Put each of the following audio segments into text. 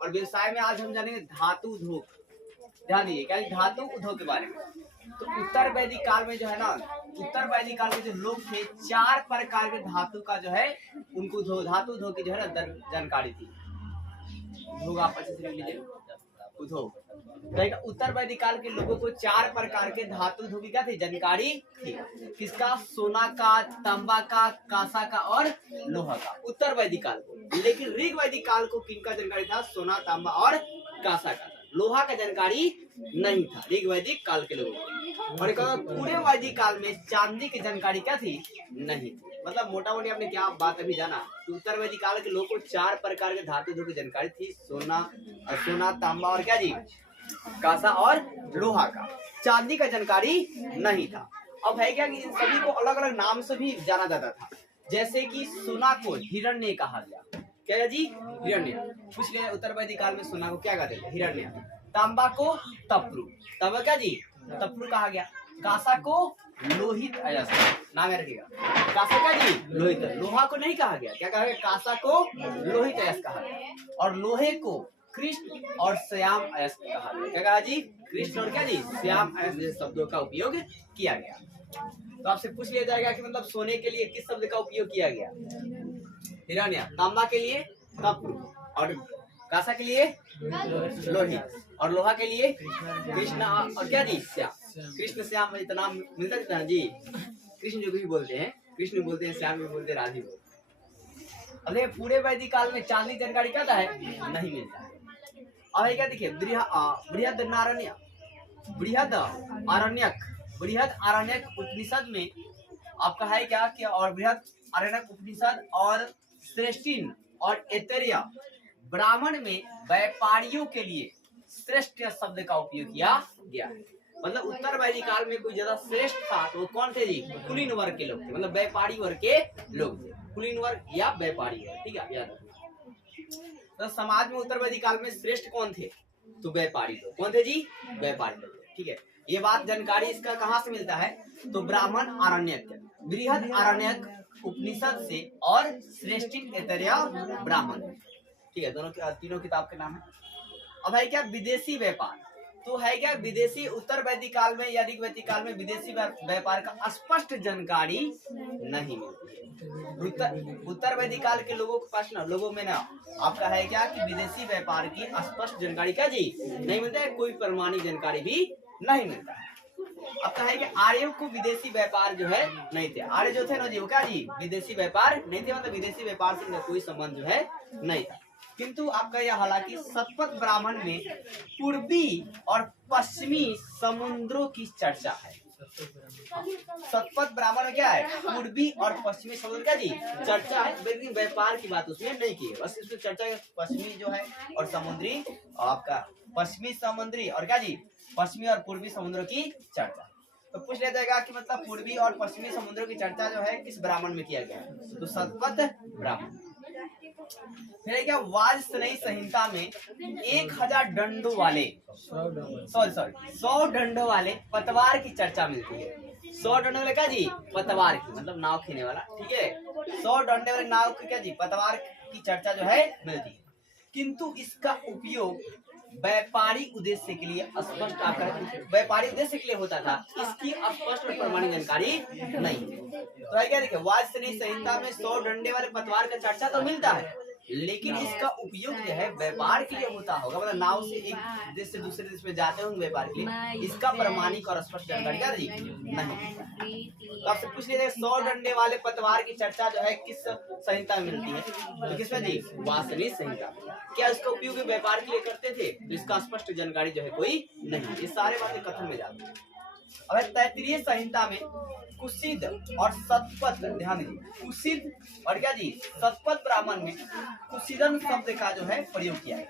और व्यवसाय में आज हम जानेंगे धातु उद्योग। ध्यान दीजिए क्या धातु उद्योग के बारे में। तो उत्तर वैदिक काल में जो है ना, उत्तर वैदिक काल में जो लोग थे 4 प्रकार के धातु का जो है उनको धातु उद्योग की जो है ना जानकारी थी। उद्योग आप अच्छे से लिख लीजिए उद्योग। उत्तर वैदिक काल के लोगों को 4 प्रकार के धातु उद्योग की क्या थी जानकारी थी। किसका? सोना का, तांबा का, कांसा का और लोहा का, उत्तर वैदिक काल को। लेकिन ऋग वैदिक काल को किनका जानकारी था? सोना, तांबा और कांसा का। लोहा का जानकारी नहीं था ऋग वैदिक काल के लोगों को। और पूरे वैदिक काल में चांदी की जानकारी क्या थी? नहीं थी। मतलब मोटा मोटी आपने क्या बात अभी जाना, उत्तर वैदिक काल के लोगों को 4 प्रकार के धातु उद्योग की जानकारी थी। सोना, तांबा और क्या जी, कांसा और लोहा का। चांदी का जानकारी नहीं था। अब है क्या कि इन सभी को अलग अलग नाम से भी जाना जाता था। जैसे कि सोना को हिरण्य कहा गया। क्या जी? हिरण्य। पूछ लिया उत्तर वैदिक काल में सोना को क्या कहते थे? हिरण्य। तांबा को तप्रू, तांबा क्या जी? तप्रू कहा गया। कांसा को लोहित अयस्क, नाम याद रखिएगा। कांसा क्या जी? लोहित। लोहा को नहीं कहा गया, क्या कहा गया? कांसा को लोहित अयस्क कहा गया। और लोहे को कृष्ण और श्याम अयस्क कहा गया। क्या कहा जी? कृष्ण और क्या जी? श्याम अयस्क जैसे शब्दों का उपयोग किया गया। तो आपसे पूछ लिया जाएगा कि मतलब सोने के लिए किस शब्द का उपयोग किया गया? हिरण्य। तांबा के लिए तप्रू, और कांसा के लिए लोहित, और लोहा के लिए कृष्ण और क्या जी? श्याम। कृष्ण श्याम इतना मिलता है जी। कृष्ण जो भी बोलते हैं, कृष्ण बोलते हैं, श्याम भी बोलते हैं, राधे बोलते हैं। अब पूरे वैदिक काल में चांदी जानकारी क्या था? नहीं मिलता है। अब क्या देखिए, बृहद आरण्यक उपनिषद में आपका है क्या कि, और बृहद आरण्यक उपनिषद और श्रेष्ठिन और ऐतरेय ब्राह्मण में व्यापारियों के लिए श्रेष्ठ शब्द का उपयोग किया गया है। मतलब उत्तर वैदिक काल में कोई ज्यादा श्रेष्ठ था तो कौन थे जी? कुलीन वर्ग के लोग थे, मतलब व्यापारी वर्ग के लोग थे। कुलीन वर्ग या व्यापारी वर्ग, ठीक है, याद रखना। तो समाज में उत्तर वैदिक काल में श्रेष्ठ कौन थे? तो व्यापारी लोग। कौन थे जी? व्यापारी लोग, ठीक है। ये बात जानकारी इसका कहाँ से मिलता है? तो ब्राह्मण आरण्यक, बृहद आरण्यक उपनिषद से और श्रेष्ठिन ऐतरेय ब्राह्मण, ठीक है, दोनों तीनों किताब के नाम है। अब है क्या विदेशी व्यापार। तो है क्या विदेशी, उत्तर वैदिक काल में या ऋग वैदिक काल में विदेशी व्यापार का स्पष्ट जानकारी नहीं मिलती है। उत्तर वैदिक काल के लोगों के पास ना, लोगों में ना आपका है क्या कि विदेशी व्यापार की स्पष्ट जानकारी क्या जी? नहीं मिलता है। कोई प्रमाणिक जानकारी भी नहीं मिलता है। आपका है कि आर्यों को विदेशी व्यापार जो है नहीं थे। आर्य जो थे ना जी, वो क्या जी? विदेशी व्यापार नहीं थे, मतलब विदेशी व्यापार से कोई संबंध जो है नहीं था। किंतु आपका यह हालांकि शतपथ ब्राह्मण में पूर्वी और पश्चिमी समुद्रों की चर्चा है। शतपथ ब्राह्मण में क्या है? पूर्वी और पश्चिमी समुद्र क्या जी? चर्चा है, लेकिन व्यापार की बात उसमें नहीं की है। बस इसमें चर्चा है पश्चिमी जो है और समुद्री, आपका पश्चिमी समुद्री और क्या जी? पश्चिमी और पूर्वी समुद्रों की चर्चा। तो पूछ लिया जाएगा कि मतलब पूर्वी और पश्चिमी समुद्रों की चर्चा जो है किस ब्राह्मण में किया गया है? तो शतपथ ब्राह्मण। फिर क्या वाजस्नेयी संहिता में 1000 डंडों वाले 100 डंडों वाले पतवार की चर्चा मिलती है। 100 डंडों वाले क्या जी? पतवार की, मतलब नाव खींचने वाला, ठीक है। 100 डंडे वाले नाव की क्या जी? पतवार की चर्चा जो है मिलती है। किंतु इसका उपयोग व्यापारी उद्देश्य के लिए स्पष्ट आकर व्यापारी उद्देश्य के लिए होता था, इसकी स्पष्ट और प्रमाणिक जानकारी नहीं है। तो है क्या देखिए, वाजस्नेयी संहिता में 100 डंडे वाले पतवार का चर्चा तो मिलता है, लेकिन इसका उपयोग जो है व्यापार के लिए होता होगा, मतलब नाव से एक देश से दूसरे देश में जाते होंगे व्यापार के लिए, इसका प्रमाणिक और स्पष्ट जानकारी क्या नहीं। तो आपसे पूछ लीजिए 100 डंडे वाले पतवार की चर्चा जो है किस संहिता में मिलती है? तो किसमें जी? वाजस्नेयी संहिता। क्या इसका उपयोग व्यापार के लिए करते थे? तो इसका स्पष्ट जानकारी जो है कोई नहीं। ये सारे बातें कथन में जाती है। अब तैत्तिरीय संहिता में कुशिद और शतपथ, ध्यान दीजिए, कुशिद और क्या जी? शतपथ ब्राह्मण में कुशिदन शब्द का जो है प्रयोग किया है।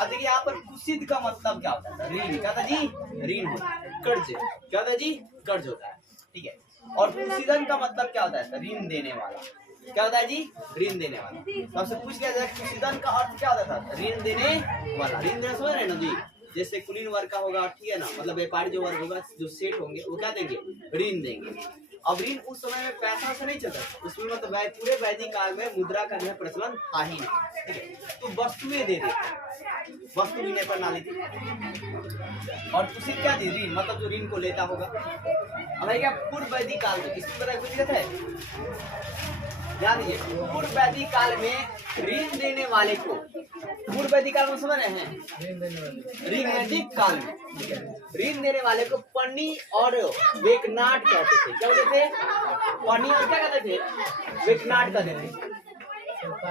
अब देखिए यहाँ पर कुशिद का मतलब क्या होता है? ऋण। क्या था जी? ऋण होता है, कर्ज। क्या होता है जी? कर्ज होता है, ठीक है। और कुशिदन का मतलब क्या होता है? ऋण देने वाला। क्या होता है जी? ऋण देने वाला। तो आपसे पूछ लिया जाए कुशिदन का अर्थ क्या होता था? ऋण देने वाला। ऋण देना समझ रहे ना जी? जैसे कुलीन वर्ग का होगा, ठीक है ना, मतलब व्यापारी जो वर्ग होगा, जो सेठ होंगे, वो क्या देंगे? ऋण देंगे। अब ऋण उस समय में पैसा से नहीं चलता, उसमें मतलब पूरे वैदिक काल में मुद्रा का जो है प्रचलन था ही नहीं, ठीक है। तो वस्तुएं दे देते, वस्तु विनिमय प्रणाली थी। और उसी क्या थी, ऋण, मतलब जो ऋण को लेता होगा। अब है क्या पूर्व वैदिक काल में इसी तरह कोई दिक्कत है, ध्यान दीजिए। पूर्व वैदिक काल में ऋण देने वाले को, पूर्व वैदिक काल में समझ रहे हैं, ऋण वैदिक काल में ऋण देने वाले को पन्नी और वेकनाट कहते थे। क्या बोलते थे, पन्नी और क्या कहते थे, वेकनाट कहते थे।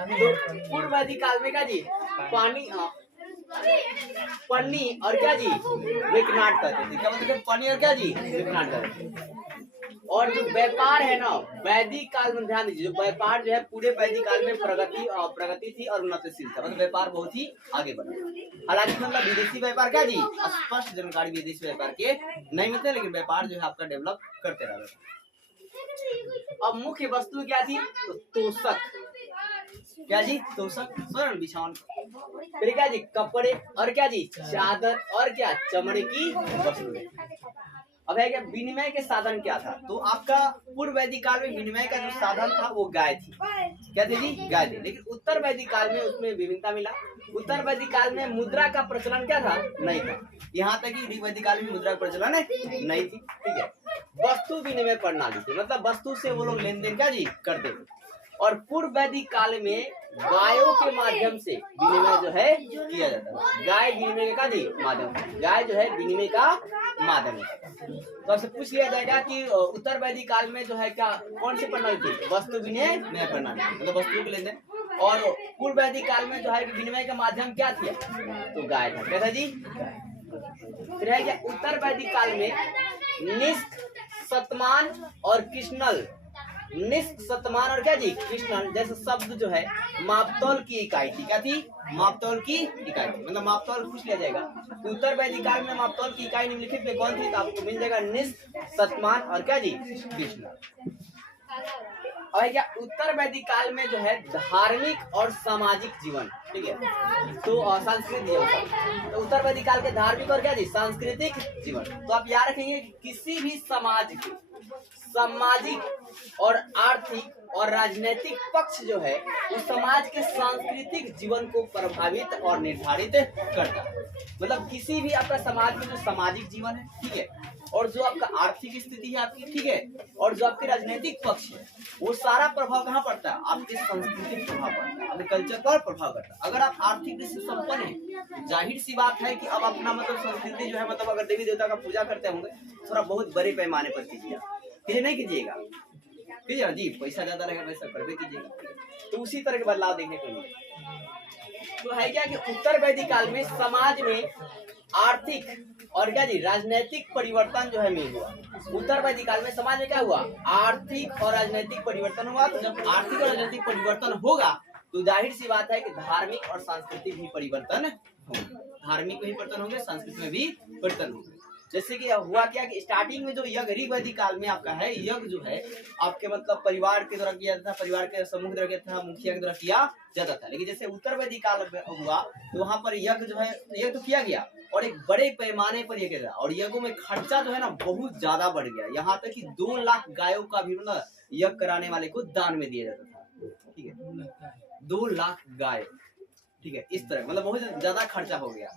तो पूर्व वैदिक काल में क्या जी, पानी, पन्नी और क्या जी, वेकनाट कहते थे। क्या बोलते थे, पन्नी और क्या जी, वेकनाट कहते थे। और जो व्यापार है ना, वैदिक काल में ध्यान दीजिए, जो व्यापार जो है पूरे वैदिक काल में प्रगति थी और उन्नतिशील था, मतलब व्यापार बहुत ही आगे बढ़ा। हालांकि मतलब विदेशी व्यापार क्या जी, स्पष्ट जानकारी विदेशी व्यापार के नहीं मिलते, लेकिन व्यापार जो है आपका डेवलप करते रहा। अब मुख्य वस्तु क्या थी, तो तोषक, क्या जी, तोषक, स्वर्ण, बिछावन, फिर क्या जी, कपड़े और क्या जी, चादर और क्या, चमड़े की वस्तुएं। अब है क्या विनिमय के साधन क्या था, तो आपका पूर्व वैदिक काल में विनिमय का जो साधन था वो गाय थी। क्या थी जी, गाय थी। लेकिन उत्तर वैदिक काल में उसमें विभिन्नता मिला। उत्तर वैदिक काल में मुद्रा का प्रचलन क्या था, नहीं था। यहाँ तक कि ऋग वैदिक काल में मुद्रा का प्रचलन नहीं थी, ठीक है। वस्तु विनिमय प्रणाली थी, मतलब वस्तु से वो लोग लेन देन क्या जी करते थे। और पूर्व वैदिक काल में गायों के माध्यम से विनिमय जो है किया जाता है। गाय विनिमय का माध्यम, गाय जो है विनिमय का माध्यम है। तो आपसे पूछ लिया जाएगा कि उत्तर वैदिक काल में जो है क्या, कौन सी प्रणाली थी, वस्तु विनिमय प्रणाली, मतलब वस्तुओं के लेन देन। और पूर्व वैदिक काल में जो है विनिमय का माध्यम क्या था, तो गाय था। क्या था जी, फिर है क्या उत्तर वैदिक काल में निष्क, शतमान और कृष्णल, निष्क, शतमान और क्या जी, कृष्णल जैसे शब्द जो है मापतौल की इकाई थी। क्या थी, मापतौल की इकाई, मतलब मापतौल पूछ लिया जाएगा। उत्तर वैदिक काल में मापतौल की इकाई निम्नलिखित में कौन थी, तो आपको मिल जाएगा निष्क, शतमान और क्या जी, कृष्णल। और क्या उत्तर वैदिक काल में जो है धार्मिक और सामाजिक जीवन, ठीक है, तो सांस्कृतिक जीवन, तो उत्तर वैदिक काल के धार्मिक और क्या जी, सांस्कृतिक जीवन। तो आप याद रखेंगे किसी भी समाज के सामाजिक और आर्थिक और राजनीतिक पक्ष जो है उस समाज के सांस्कृतिक जीवन को प्रभावित और निर्धारित करता है। मतलब किसी भी आपका समाज में जो सामाजिक जीवन है, ठीक है, और जो आपका आर्थिक स्थिति है आपकी, ठीक है, और जो आपके राजनीतिक पक्ष है, वो सारा प्रभाव कहाँ पड़ता है, आपके सांस्कृतिक प्रभाव पड़ता है, आपके कल्चर पर प्रभाव करता है। अगर आप आर्थिक रूप से संपन्न है, जाहिर सी बात है कि अब अपना मतलब संस्कृति जो है, मतलब अगर देवी देवता का पूजा करते होंगे थोड़ा बहुत बड़े पैमाने पर कीजिए, नहीं कीजिएगा, कीजिएगा जी, पैसा ज्यादा रहेगा वैसा करवे कीजिएगा। तो उसी तरह के बदलाव देखने को मिले। तो है क्या कि उत्तर वैदिक काल में समाज में आर्थिक और क्या जी, राजनीतिक परिवर्तन जो है नहीं हुआ। उत्तर वैदिक काल में समाज में क्या हुआ, आर्थिक और राजनीतिक परिवर्तन हुआ। तो जब आर्थिक और राजनीतिक परिवर्तन होगा तो जाहिर सी बात है कि धार्मिक और सांस्कृतिक भी परिवर्तन होंगे, धार्मिक में भी परिवर्तन होंगे, संस्कृति में भी परिवर्तन होंगे। जैसे कि हुआ क्या कि स्टार्टिंग में जो यज्ञ ऋग वैदिक काल में आपका है, यज्ञ जो है आपके मतलब परिवार के द्वारा किया जाता था, परिवार के समूह द्वारा किया था, मुखिया के द्वारा किया जाता था। लेकिन जैसे उत्तर वैदिक काल में हुआ तो वहाँ पर यज्ञ जो है यज्ञ तो किया गया और एक बड़े पैमाने पर यज्ञ, और यज्ञों में खर्चा जो है ना बहुत ज्यादा बढ़ गया। यहाँ तक कि 2 लाख गायों का भी मतलब यज्ञ कराने वाले को दान में दिया जाता था, ठीक है, 2 लाख गाय, ठीक है, इस तरह मतलब बहुत ज्यादा खर्चा हो गया।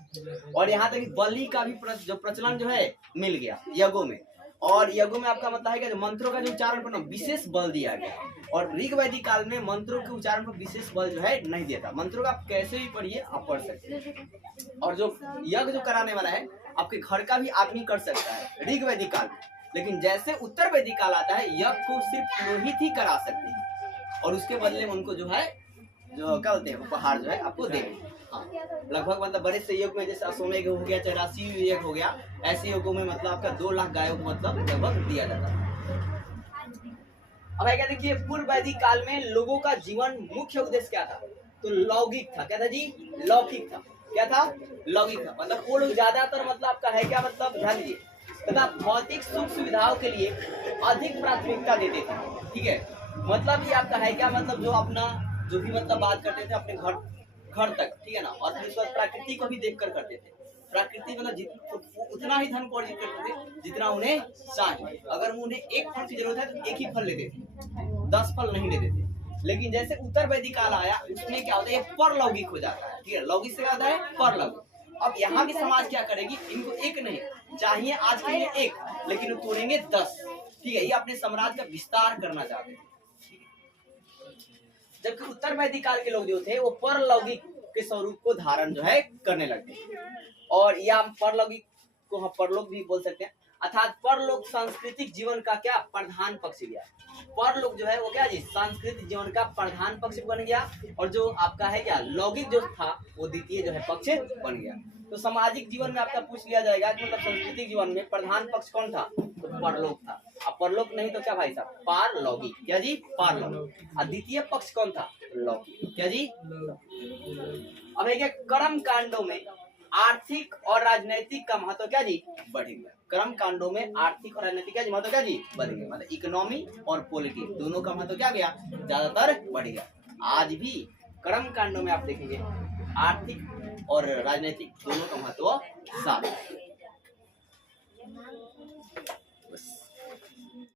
और यहाँ तक कि बलि का भी जो प्रचलन जो है मिल गया यज्ञों में। और यज्ञों में आपका मतलब है कि मंत्रों का जो उच्चारण पर विशेष बल दिया गया। और ऋग वैदिक काल में मंत्रों के उच्चारण पर विशेष बल जो है नहीं दिया था। मंत्रों का आप कैसे भी पढ़िए, आप पढ़ सकते हैं। और जो यज्ञ जो कराने वाला है आपके घर का भी आदमी कर सकता है ऋग वैदिक काल में। लेकिन जैसे उत्तर वैदिक काल आता है यज्ञ को सिर्फ पुरोहित ही करा सकते हैं और उसके बदले में उनको जो है जो क्या बोलते हैं उपहार जो है आपको दे। हाँ, लगभग मतलब बड़े से योग में जैसे अश्वमेघ हो गया, 84 योग हो गया, ऐसे योगों में मतलब आपका 2 लाख गायों को मतलब लगभग दिया जाता है। अब क्या देखिए पूर्व वैदिक काल में लोगों का जीवन मुख्य उद्देश्य क्या था, तो लौकिक था। क्या था जी, लौकिक था। क्या था, लौकिक था। मतलब वो लोग ज्यादातर मतलब आपका है क्या मतलब ध्यान दीजिए तथा भौतिक सुख सुविधाओं के लिए अधिक प्राथमिकता देते थे, ठीक है। मतलब ये आपका है क्या मतलब जो अपना जो भी मतलब बात करते थे अपने घर तक, ठीक है ना। और फिर उसके बाद प्रकृति को भी देखकर करते थे। प्रकृति मतलब उतना ही धन को अर्जित करते थे जितना उन्हें चाहिए। अगर उन्हें एक फल की जरूरत है तो एक ही फल लेते थे, 10 फल नहीं लेते थे। लेकिन जैसे उत्तर वैदिक काल आया उसमें क्या होता है, परलौकिक हो जाता है, ठीक है। लौकिक से क्या होता है, परलौकिक। अब यहाँ की समाज क्या करेगी, इनको एक नहीं चाहिए आज के लिए एक, लेकिन वो तोड़ेंगे 10। ठीक है, ये अपने साम्राज्य का विस्तार करना चाहते हैं। जबकि उत्तर वैदिक काल के लोग जो थे वो परलौकिक के स्वरूप को धारण जो है करने लगते, और या परलौकिक को हम परलोक भी बोल सकते हैं, अर्थात परलोक सांस्कृतिक जीवन का क्या प्रधान पक्ष गया। परलोक जो है वो क्या जी सांस्कृतिक जीवन का प्रधान पक्ष बन गया, और जो आपका है क्या लौकिक जो था वो द्वितीय जो है पक्ष बन गया। तो सामाजिक जीवन में आपका पूछ लिया जाएगा कि मतलब सांस्कृतिक जीवन में प्रधान पक्ष कौन था, तो परलोक था। अब परलोक नहीं तो क्या भाई साहब पारलौकिक, क्या जी पारलौकिक। और द्वितीय पक्ष कौन था, लौकिक, क्या जी। अब है क्या कर्म कांडों में आर्थिक और राजनैतिक का महत्व क्या जी बढ़ गया। कर्म कांडों में आर्थिक और राजनीतिक क्या जी महत्व क्या जी बढ़ गया, मतलब इकोनॉमी और पॉलिटिक्स दोनों का महत्व क्या गया ज्यादातर बढ़ गया। आज भी कर्म कांडों में आप देखेंगे आर्थिक और राजनीतिक दोनों का महत्व साथ है।